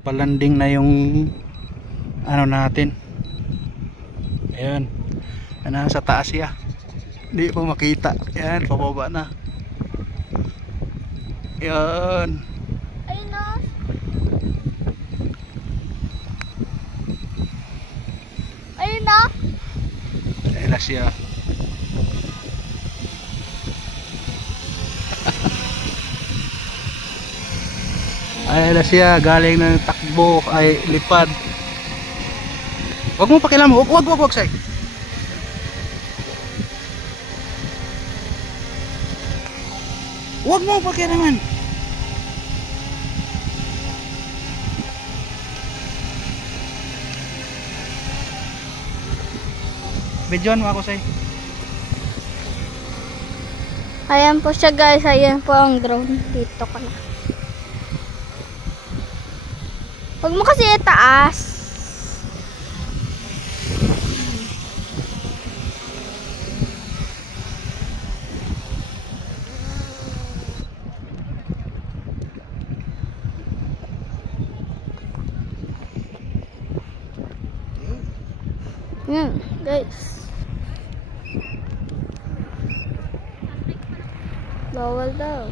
Palanding na yung ano natin. Ayan, nasa taas siya, hindi pa makita. Ayan, pababa na. Ayan, Ayun na. Ayun na. ayan na siya. Ayan na siya, galing ng takbo ay lipad. Huwag mo pakialam, huwag say. Huwag mo pakialaman. Videoan mo ako say. Ayan po siya guys. Ayan po ang drone. Dito ka na. Huwag mo kasi itaas. Yan guys. Bawal daw.